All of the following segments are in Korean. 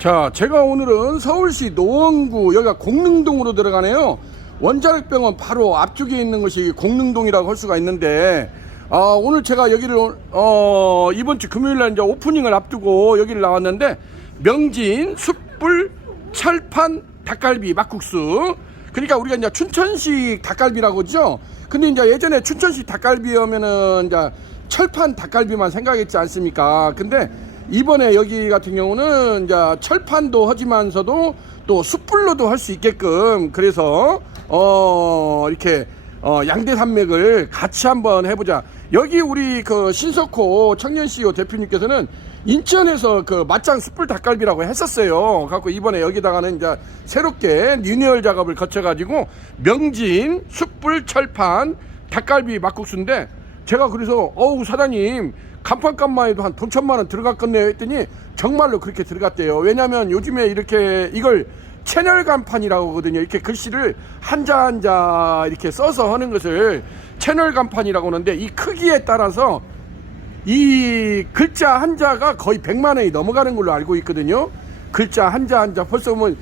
자, 제가 오늘은 서울시 노원구, 여기가 공릉동으로 들어가네요. 원자력병원 바로 앞쪽에 있는 것이 공릉동이라고 할 수가 있는데, 오늘 제가 여기를 이번 주 금요일날 이제 오프닝을 앞두고 여기를 나왔는데, 명진 숯불 철판 닭갈비 막국수. 그러니까 우리가 이제 춘천식 닭갈비라고 그러죠. 근데 이제 예전에 춘천식 닭갈비 하면은 이제 철판 닭갈비만 생각했지 않습니까? 근데 이번에 여기 같은 경우는 이제 철판도 하지만서도 또 숯불로도 할 수 있게끔, 그래서 이렇게 양대 산맥을 같이 한번 해보자. 여기 우리 그 신석호 청년 CEO 대표님께서는 인천에서 그 맛장 숯불 닭갈비라고 했었어요. 갖고 이번에 여기다가는 이제 새롭게 리뉴얼 작업을 거쳐가지고 명진 숯불 철판 닭갈비 막국수인데, 제가 그래서 사장님 간판값만 해도 한 돈 1,000만 원 들어갔겠네요 했더니 정말로 그렇게 들어갔대요. 왜냐면 요즘에 이렇게 이걸 채널 간판이라고 하거든요. 이렇게 글씨를 한자 한자 이렇게 써서 하는 것을 채널 간판이라고 하는데, 이 크기에 따라서 이 글자 한자가 거의 100만 원이 넘어가는 걸로 알고 있거든요. 글자 한자 한자 벌써 뭐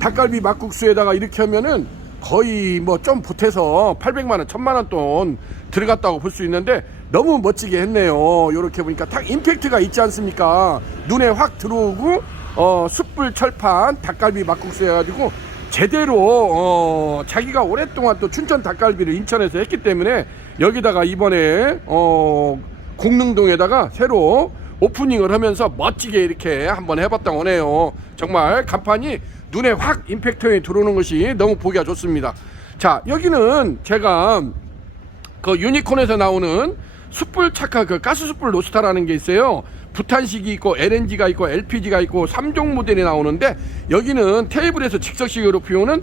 닭갈비 막국수에다가 이렇게 하면은 거의 뭐 좀 보태서 800만 원 1,000만 원 돈 들어갔다고 볼 수 있는데, 너무 멋지게 했네요. 요렇게 보니까 딱 임팩트가 있지 않습니까? 눈에 확 들어오고 숯불 철판 닭갈비 막국수 해가지고 제대로 자기가 오랫동안 또 춘천 닭갈비를 인천에서 했기 때문에 여기다가 이번에 공릉동에다가 새로 오프닝을 하면서 멋지게 이렇게 한번 해봤다고 하네요. 정말 간판이 눈에 확 임팩트에 들어오는 것이 너무 보기가 좋습니다. 자, 여기는 제가 그 유니콘에서 나오는 숯불 착화 그 가스 숯불 로스터라는 게 있어요. 부탄식이 있고 LNG가 있고 LPG가 있고 3종 모델이 나오는데, 여기는 테이블에서 즉석식으로 피우는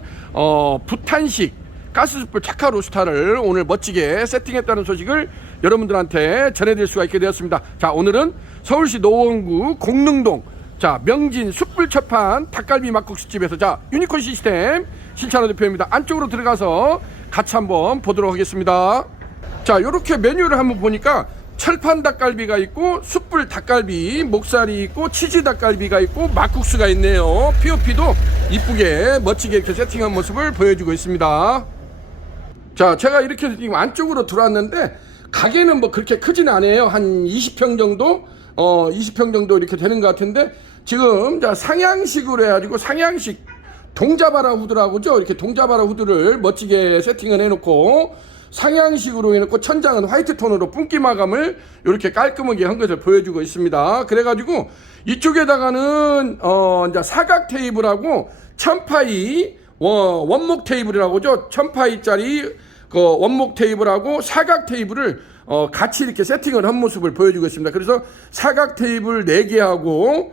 부탄식 가스 숯불 착화 로스터를 오늘 멋지게 세팅했다는 소식을 여러분들한테 전해드릴 수가 있게 되었습니다. 자, 오늘은 서울시 노원구 공릉동 명진 숯불 철판 닭갈비 막국수집에서 유니콘 시스템 신찬호 대표입니다. 안쪽으로 들어가서 같이 한번 보도록 하겠습니다. 자, 요렇게 메뉴를 한번 보니까 철판 닭갈비가 있고 숯불 닭갈비 목살이 있고 치즈 닭갈비가 있고 막국수가 있네요. POP도 이쁘게 멋지게 이렇게 세팅한 모습을 보여주고 있습니다. 자, 제가 이렇게 지금 안쪽으로 들어왔는데 가게는 뭐 그렇게 크진 않아요. 한 20평 정도 20평 정도 이렇게 되는 것 같은데, 지금 상향식으로 해가지고 상향식 동자바라 후드라고 하죠. 이렇게 동자바라 후드를 멋지게 세팅을 해놓고 상향식으로 해놓고 천장은 화이트 톤으로 뿜기 마감을 이렇게 깔끔하게 한 것을 보여주고 있습니다. 그래가지고 이쪽에다가는 이제 사각 테이블하고 1000파이 원목 테이블이라고 하죠. 1000파이짜리 그 원목 테이블하고 사각 테이블을 같이 이렇게 세팅을 한 모습을 보여주고 있습니다. 그래서 사각 테이블 4개하고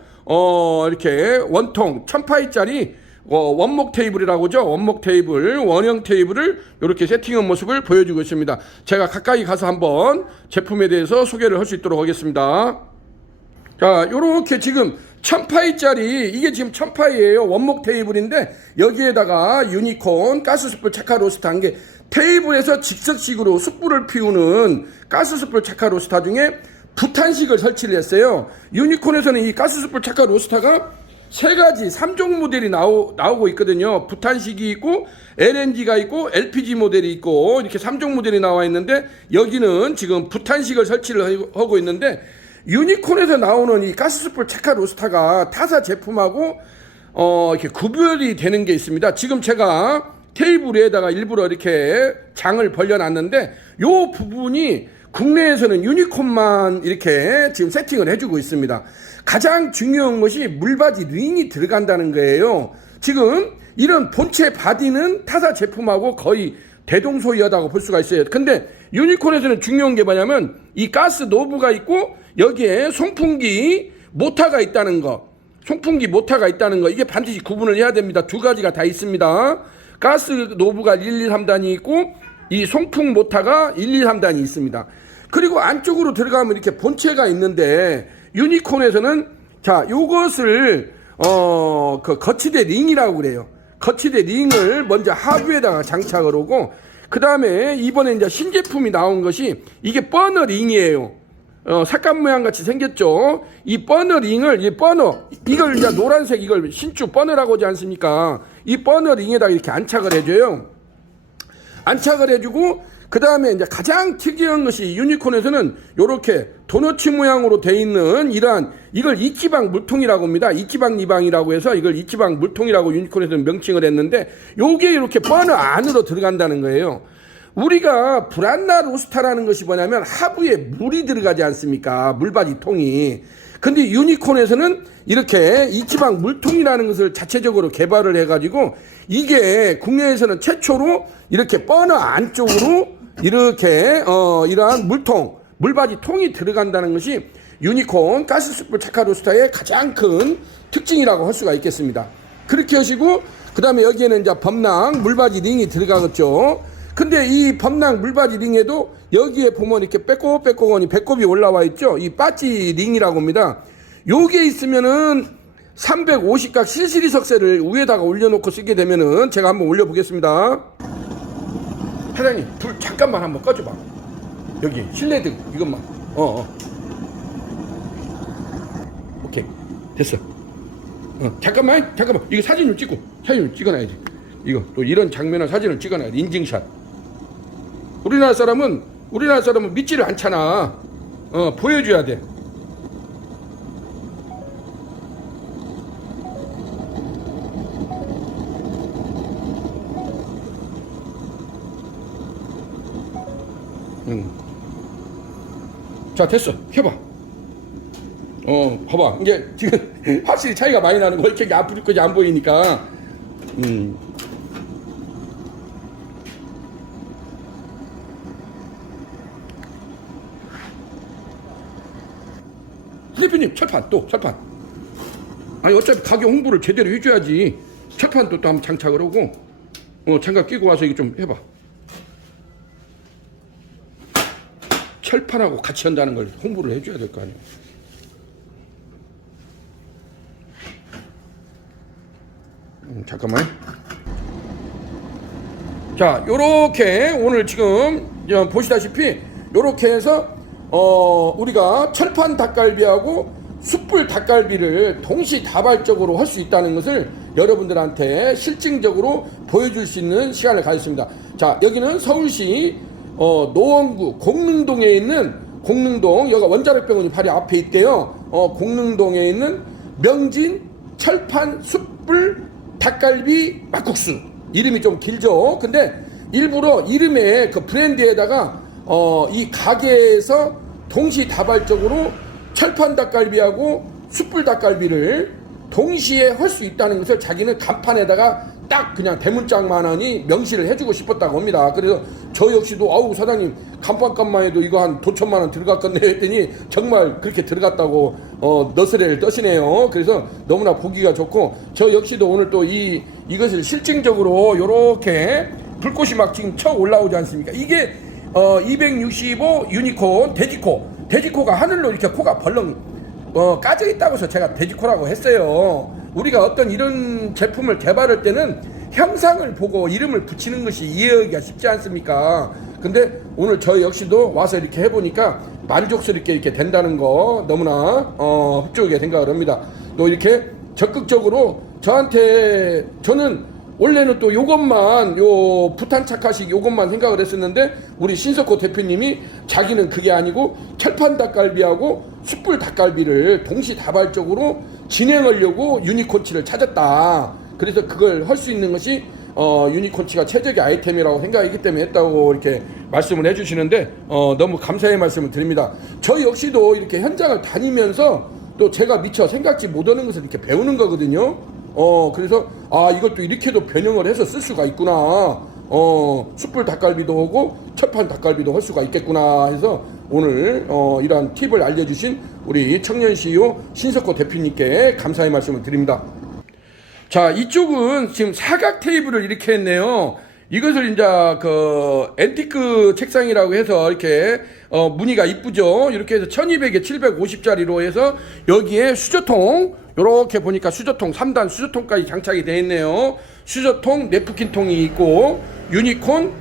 이렇게 원통 1000파이짜리 원목 테이블이라고 하죠. 원목 테이블, 원형 테이블을 이렇게 세팅한 모습을 보여주고 있습니다. 제가 가까이 가서 한번 제품에 대해서 소개를 할 수 있도록 하겠습니다. 자, 요렇게 지금 1000파이짜리, 이게 지금 1000파이예요. 원목 테이블인데 여기에다가 유니콘 가스 숯불 착화 로스터 한 게, 테이블에서 직석식으로 숯불을 피우는 가스 숯불 착화 로스터 중에 부탄식을 설치를 했어요. 유니콘에서는 이 가스 숯불 착화 로스터가 3가지 3종 모델이 나오고 있거든요. 부탄식이 있고 LNG가 있고 LPG 모델이 있고 이렇게 3종 모델이 나와 있는데, 여기는 지금 부탄식을 설치를 하고 있는데, 유니콘에서 나오는 이 가스 숯불 착화 로스터가 타사 제품하고 이렇게 구별이 되는 게 있습니다. 지금 제가 테이블 위에다가 일부러 이렇게 장을 벌려놨는데, 요 부분이 국내에서는 유니콘만 이렇게 지금 세팅을 해주고 있습니다. 가장 중요한 것이 물바지 링이 들어간다는 거예요. 지금 이런 본체 바디는 타사 제품하고 거의 대동소이하다고 볼 수가 있어요. 근데 유니콘에서는 중요한 게 뭐냐면 이 가스 노브가 있고 여기에 송풍기 모터가 있다는 거. 송풍기 모터가 있다는 거. 이게 반드시 구분을 해야 됩니다. 2가지가 다 있습니다. 가스 노브가 123단이 있고 이 송풍 모터가 123단이 있습니다. 그리고 안쪽으로 들어가면 이렇게 본체가 있는데, 유니콘에서는 요것을 그 거치대 링이라고 그래요. 거치대 링을 먼저 하부에다가 장착을 하고, 그 다음에 이번에 이제 신제품이 나온 것이 이게 버너 링이에요. 삭감 모양 같이 생겼죠. 이 버너 링을, 이 버너 이걸 이제 노란색 이걸 신주 버너라고 하지 않습니까? 이 버너 링에다가 이렇게 안착을 해줘요. 안착을 해주고 그 다음에 이제 가장 특이한 것이 유니콘에서는 이렇게 도너츠 모양으로 돼 있는 이러한 이걸 이끼방 물통이라고 합니다. 이끼방 리방이라고 해서 이걸 이끼방 물통이라고 유니콘에서는 명칭을 했는데 요게 이렇게 버너 안으로 들어간다는 거예요. 우리가 브란나 로스타라는 것이 뭐냐면 하부에 물이 들어가지 않습니까? 물받이 통이. 근데 유니콘에서는 이렇게 이끼방 물통이라는 것을 자체적으로 개발을 해가지고 이게 국내에서는 최초로 이렇게 버너 안쪽으로 이렇게 이러한 물통, 물받이 통이 들어간다는 것이 유니콘 가스숯불 착화 로스터의 가장 큰 특징이라고 할 수가 있겠습니다. 그렇게 하시고 그 다음에 여기에는 이제 범랑 물받이 링이 들어가겠죠. 근데 이 범랑 물받이 링에도 여기에 보면 이렇게 빼꼼빼꼼하니 배꼽이 올라와 있죠. 이 빠찌 링이라고 합니다. 요게 있으면은 350각 실시리 석쇠를 위에다가 올려놓고 쓰게 되면은 제가 한번 올려보겠습니다. 사장님 불 잠깐만 한번 꺼줘봐. 여기 실내등 이것만. 오케이 됐어. 잠깐만 이거 사진 좀 찍어놔야지. 이거 또 이런 장면을 사진을 찍어놔야 돼. 인증샷. 우리나라 사람은 믿지를 않잖아. 보여줘야 돼. 자 됐어. 켜봐. 봐봐. 이제 지금 확실히 차이가 많이 나는 거. 이렇게 앞으로 끝이 안 보이니까. 대표님 철판. 아니 어차피 가게 홍보를 제대로 해줘야지. 철판도 또 한번 장착을 하고 장갑 끼고 와서 이거 좀 해봐. 철판하고 같이 한다는 걸 홍보를 해줘야 될 거 아니에요. 잠깐만. 자, 요렇게 오늘 지금 보시다시피 요렇게 해서 우리가 철판 닭갈비하고 숯불 닭갈비를 동시다발적으로 할 수 있다는 것을 여러분들한테 실증적으로 보여줄 수 있는 시간을 가졌습니다. 자, 여기는 서울시 노원구 공릉동에 있는 공릉동, 여기가 원자력병원이 바로 앞에 있대요. 공릉동에 있는 명진 철판 숯불 닭갈비 막국수. 이름이 좀 길죠. 근데 일부러 이름에 그 브랜드에다가 이 가게에서 동시다발적으로 철판 닭갈비하고 숯불 닭갈비를 동시에 할 수 있다는 것을 자기는 간판에다가 딱 그냥 대문짝만하니 명시를 해주고 싶었다고 합니다. 그래서 저 역시도 아우 사장님 간판값만 해도 이거 한 도천만 원 들어갔겠네 했더니 정말 그렇게 들어갔다고 너스레를 떠시네요. 그래서 너무나 보기가 좋고 저 역시도 오늘 또 이것을 실증적으로 요렇게 불꽃이 막 지금 쳐 올라오지 않습니까? 이게 265 유니콘 돼지코가 하늘로 이렇게 코가 벌렁 까져 있다고 해서 제가 돼지코라고 했어요. 우리가 어떤 이런 제품을 개발할 때는 형상을 보고 이름을 붙이는 것이 이해하기가 쉽지 않습니까? 근데 오늘 저 역시도 와서 이렇게 해보니까 만족스럽게 이렇게 된다는 거 너무나 흡족하게 생각을 합니다. 또 이렇게 적극적으로 저는 원래는 또 요것만 부탄 착화식 요것만 생각을 했었는데 우리 신석호 대표님이 자기는 그게 아니고 철판 닭갈비하고 숯불 닭갈비를 동시다발적으로 진행하려고 유니콘치를 찾았다. 그래서 그걸 할 수 있는 것이 유니콘치가 최적의 아이템이라고 생각했기 때문에 했다고 이렇게 말씀을 해주시는데 너무 감사의 말씀을 드립니다. 저 역시도 이렇게 현장을 다니면서 또 제가 미처 생각지 못하는 것을 이렇게 배우는 거거든요. 그래서 이것도 이렇게도 변형을 해서 쓸 수가 있구나. 숯불 닭갈비도 하고 철판 닭갈비도 할 수가 있겠구나 해서 오늘 이러한 팁을 알려주신 우리 청년 CEO 신석호 대표님께 감사의 말씀을 드립니다. 자, 이쪽은 지금 사각 테이블을 이렇게 했네요. 이것을 이제 그 앤티크 책상이라고 해서 이렇게 무늬가 이쁘죠. 이렇게 해서 1200에 750짜리로 해서 여기에 수저통 요렇게 보니까 수저통 3단 수저통까지 장착이 되어 있네요. 수저통 네프킨통이 있고 유니콘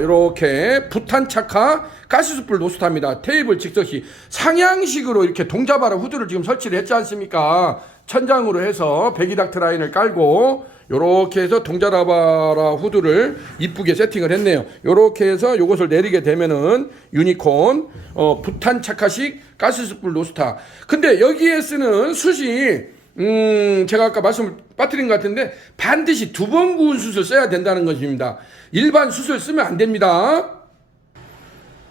요렇게 부탄 착화 가스숯불 노스타입니다. 테이블 직석시 상향식으로 이렇게 동자바라 후드를 지금 설치를 했지 않습니까? 천장으로 해서 배기닥트 라인을 깔고 요렇게 해서 동자라바라 후드를 이쁘게 세팅을 했네요. 요렇게 해서 요것을 내리게 되면은 유니콘 부탄 착화식 가스숯불 노스타. 근데 여기에 쓰는 숯이 제가 아까 말씀을 빠뜨린 것 같은데 반드시 2번 구운 숯을 써야 된다는 것입니다. 일반 숯을 쓰면 안 됩니다.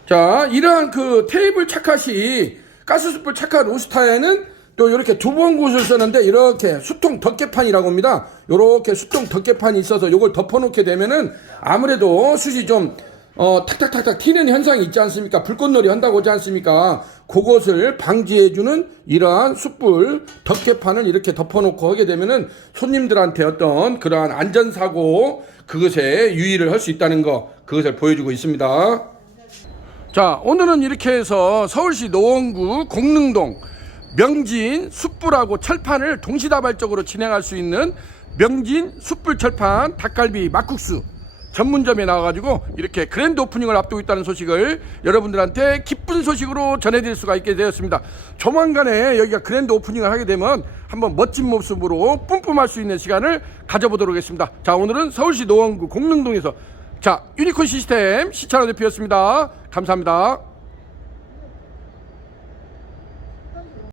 자, 이러한 그 테이블 착화식 가스숯불 착화 노스타에는 또 이렇게 2번 구운을 쓰는데 이렇게 수통 덮개판이라고 합니다. 이렇게 수통 덮개판이 있어서 이걸 덮어놓게 되면은 아무래도 숯이 좀 탁탁탁탁 튀는 현상이 있지 않습니까? 불꽃놀이 한다고 하지 않습니까? 그것을 방지해주는 이러한 숯불 덮개판을 이렇게 덮어놓고 하게 되면은 손님들한테 어떤 그러한 안전사고 그것에 유의를 할 수 있다는 거, 그것을 보여주고 있습니다. 자, 오늘은 이렇게 해서 서울시 노원구 공릉동 명진 숯불하고 철판을 동시다발적으로 진행할 수 있는 명진 숯불 철판 닭갈비 막국수 전문점에 나와가지고 이렇게 그랜드 오프닝을 앞두고 있다는 소식을 여러분들한테 기쁜 소식으로 전해드릴 수가 있게 되었습니다. 조만간에 여기가 그랜드 오프닝을 하게 되면 한번 멋진 모습으로 뿜뿜할 수 있는 시간을 가져보도록 하겠습니다. 자, 오늘은 서울시 노원구 공릉동에서 자, 유니콘 시스템 시찬호 대표였습니다. 감사합니다.